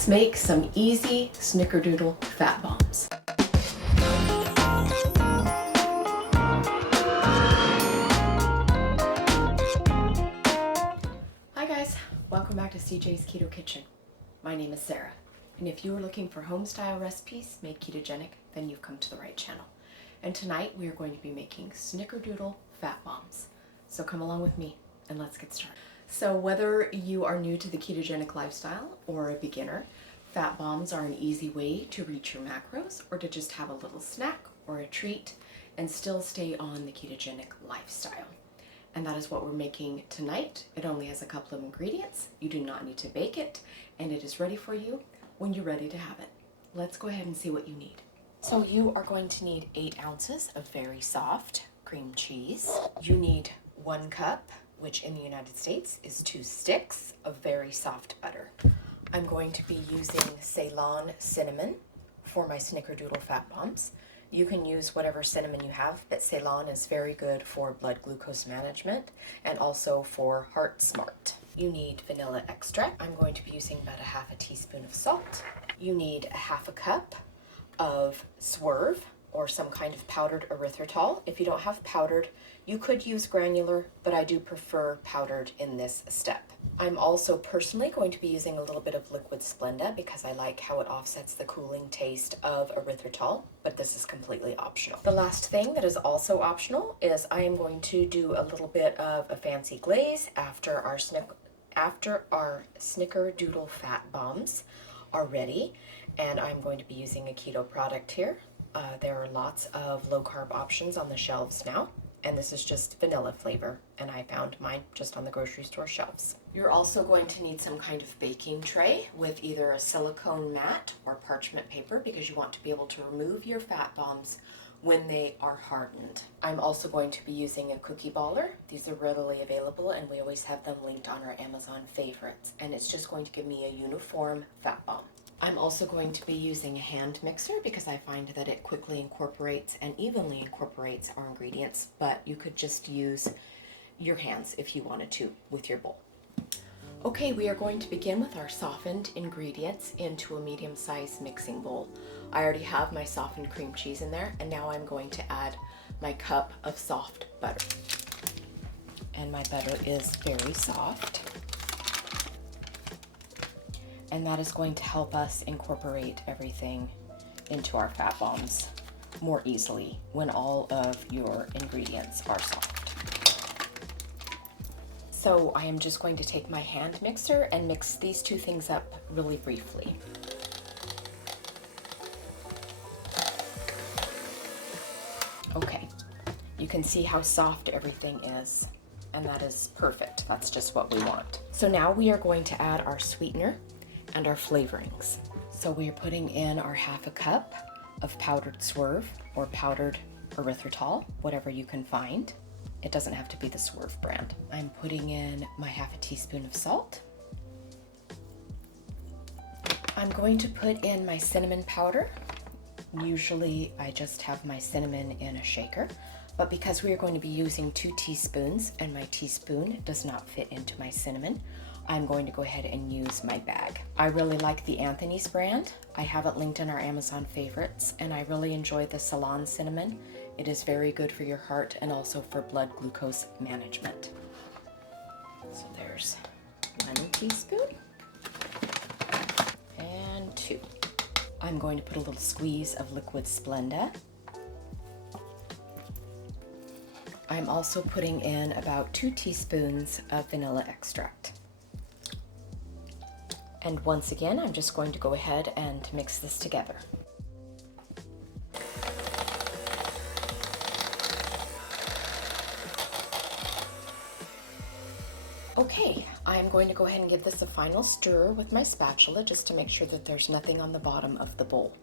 Let's make some easy snickerdoodle fat bombs. Hi guys, welcome back to CJ's Keto Kitchen. My name is Sarah, and if you are looking for home-style recipes made ketogenic, then you've come to the right channel. And tonight we are going to be making snickerdoodle fat bombs. So come along with me and let's get started. So whether you are new to the ketogenic lifestyle or a beginner, fat bombs are an easy way to reach your macros or to just have a little snack or a treat and still stay on the ketogenic lifestyle. And that is what we're making tonight. It only has a couple of ingredients. You do not need to bake it, and it is ready for you when you're ready to have it. Let's go ahead and see what you need. So you are going to need 8 ounces of very soft cream cheese. You need 1 cup, which in the United States is 2 sticks of very soft butter. I'm going to be using Ceylon cinnamon for my snickerdoodle fat bombs. You can use whatever cinnamon you have, but Ceylon is very good for blood glucose management and also for heart smart. You need vanilla extract. I'm going to be using about 1/2 teaspoon of salt. You need 1/2 cup of swerve or some kind of powdered erythritol. If you don't have powdered, you could use granular, but I do prefer powdered in this step. I'm also personally going to be using a little bit of liquid Splenda because I like how it offsets the cooling taste of erythritol, but this is completely optional. The last thing that is also optional is I am going to do a little bit of a fancy glaze after our snickerdoodle fat bombs are ready, and I'm going to be using a keto product here. There are lots of low-carb options on the shelves now, and this is just vanilla flavor, and I found mine just on the grocery store shelves. You're also going to need some kind of baking tray with either a silicone mat or parchment paper because you want to be able to remove your fat bombs when they are hardened. I'm also going to be using a cookie baller. These are readily available, and we always have them linked on our Amazon favorites, and it's just going to give me a uniform fat bomb. I'm also going to be using a hand mixer because I find that it quickly incorporates and evenly incorporates our ingredients, but you could just use your hands if you wanted to with your bowl. Okay, we are going to begin with our softened ingredients into a medium-sized mixing bowl. I already have my softened cream cheese in there, and now I'm going to add my cup of soft butter. And my butter is very soft. And that is going to help us incorporate everything into our fat bombs more easily when all of your ingredients are soft. So I am just going to take my hand mixer and mix these two things up really briefly. Okay, you can see how soft everything is, and that is perfect. That's just what we want. So now we are going to add our sweetener and our flavorings. So we are putting in our 1/2 cup of powdered swerve or powdered erythritol, whatever you can find. It doesn't have to be the Swerve brand. I'm putting in my 1/2 teaspoon of salt. I'm going to put in my cinnamon powder. Usually I just have my cinnamon in a shaker, but because we are going to be using 2 teaspoons and my teaspoon does not fit into my cinnamon, I'm going to go ahead and use my bag. I really like the Anthony's brand. I have it linked in our Amazon favorites, and I really enjoy the Ceylon cinnamon. It is very good for your heart and also for blood glucose management. So there's 1 teaspoon and 2. I'm going to put a little squeeze of liquid Splenda. I'm also putting in about 2 teaspoons of vanilla extract. And once again, I'm just going to go ahead and mix this together. Okay, I'm going to go ahead and give this a final stir with my spatula just to make sure that there's nothing on the bottom of the bowl.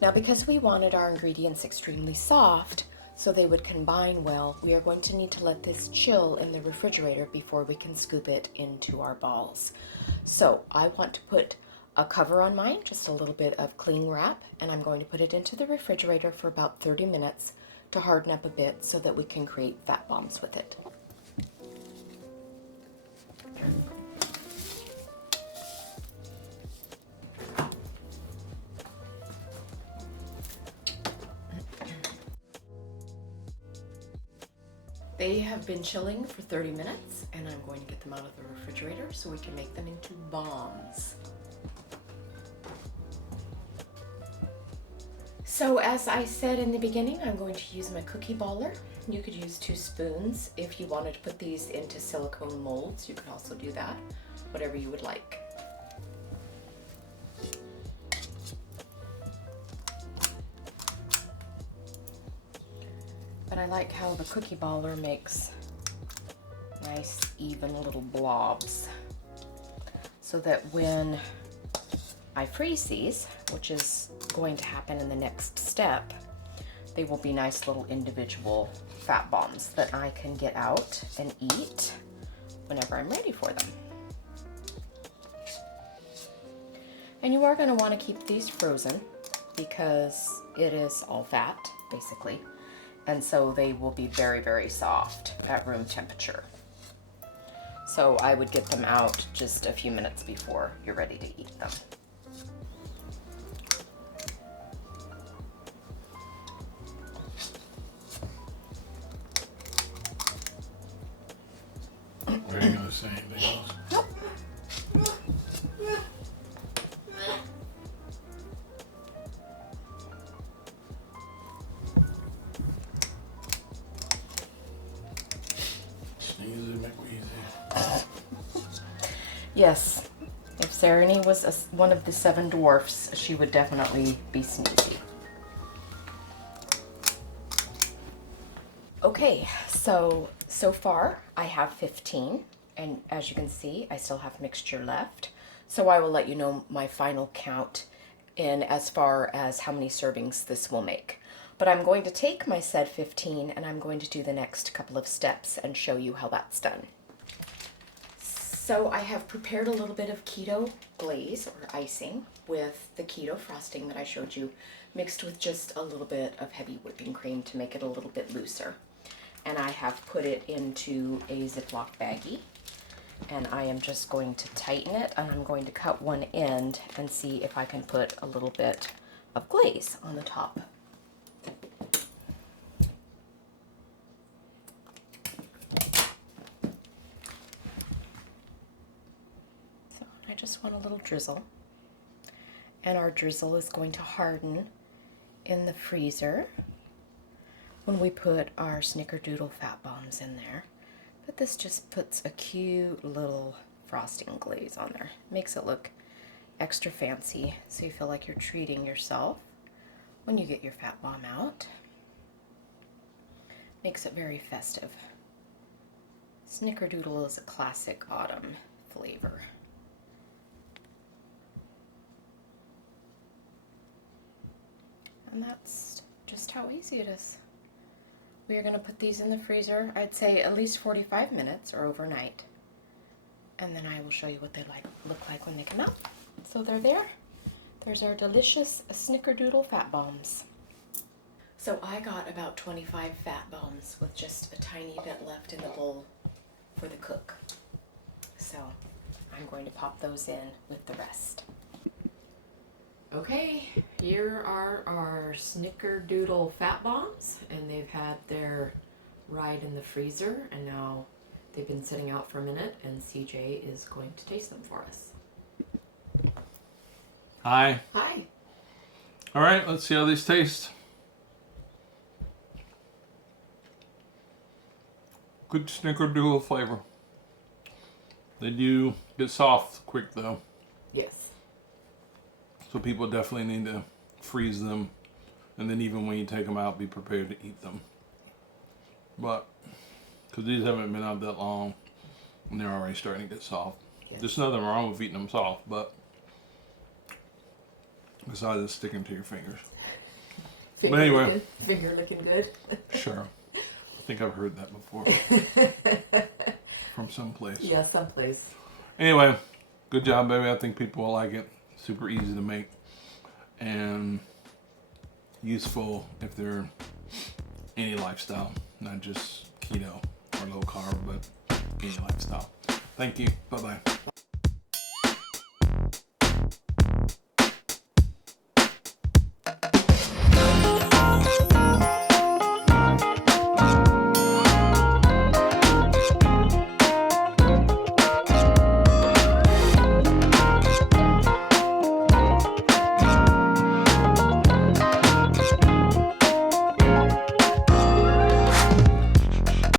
Now, because we wanted our ingredients extremely soft, so they would combine well, we are going to need to let this chill in the refrigerator before we can scoop it into our balls. So I want to put a cover on mine, just a little bit of cling wrap, and I'm going to put it into the refrigerator for about 30 minutes to harden up a bit so that we can create fat bombs with it. They have been chilling for 30 minutes, and I'm going to get them out of the refrigerator so we can make them into bombs. So as I said in the beginning, I'm going to use my cookie baller. You could use 2 spoons. If you wanted to put these into silicone molds, you could also do that, whatever you would like. But I like how the cookie baller makes nice, even little blobs, so that when I freeze these, which is going to happen in the next step, they will be nice little individual fat bombs that I can get out and eat whenever I'm ready for them. And you are going to want to keep these frozen because it is all fat, basically. And so they will be very, very soft at room temperature. So I would get them out just a few minutes before you're ready to eat them. Are you going to say anything else? Nope. Yes, if Serenity was one of the 7 dwarfs, she would definitely be sneezy. Okay, so far I have 15, and as you can see, I still have mixture left. So I will let you know my final count in as far as how many servings this will make. But I'm going to take my said 15 and I'm going to do the next couple of steps and show you how that's done. So I have prepared a little bit of keto glaze or icing with the keto frosting that I showed you, mixed with just a little bit of heavy whipping cream to make it a little bit looser. And I have put it into a Ziploc baggie, and I am just going to tighten it, and I'm going to cut one end and see if I can put a little bit of glaze on the top. I just want a little drizzle, and our drizzle is going to harden in the freezer when we put our Snicker Doodle fat bombs in there. But this just puts a cute little frosting glaze on there. Makes it look extra fancy, so you feel like you're treating yourself when you get your fat bomb out. Makes it very festive. Snickerdoodle is a classic autumn flavor. And that's just how easy it is. We are going to put these in the freezer, I'd say at least 45 minutes or overnight. And then I will show you what they look like when they come out. So they're there. There's our delicious Snickerdoodle fat bombs. So I got about 25 fat bombs with just a tiny bit left in the bowl for the cook. So I'm going to pop those in with the rest. Okay, here are our Snickerdoodle fat bombs, and they've had their ride in the freezer, and now they've been sitting out for a minute, and CJ is going to taste them for us. Hi. Hi. All right, let's see how these taste. Good Snickerdoodle flavor. They do get soft quick though. Yes. So people definitely need to freeze them, and then even when you take them out, be prepared to eat them. But because these haven't been out that long, and they're already starting to get soft. Yes. There's nothing wrong with eating them soft, but besides it sticking to your fingers. But anyway, Finger looking good. sure. I think I've heard that before from someplace. Yeah, someplace. Anyway, good job, baby. I think people will like it. Super easy to make and useful if they're any lifestyle, not just keto or low carb, but any lifestyle. Thank you. Bye-bye.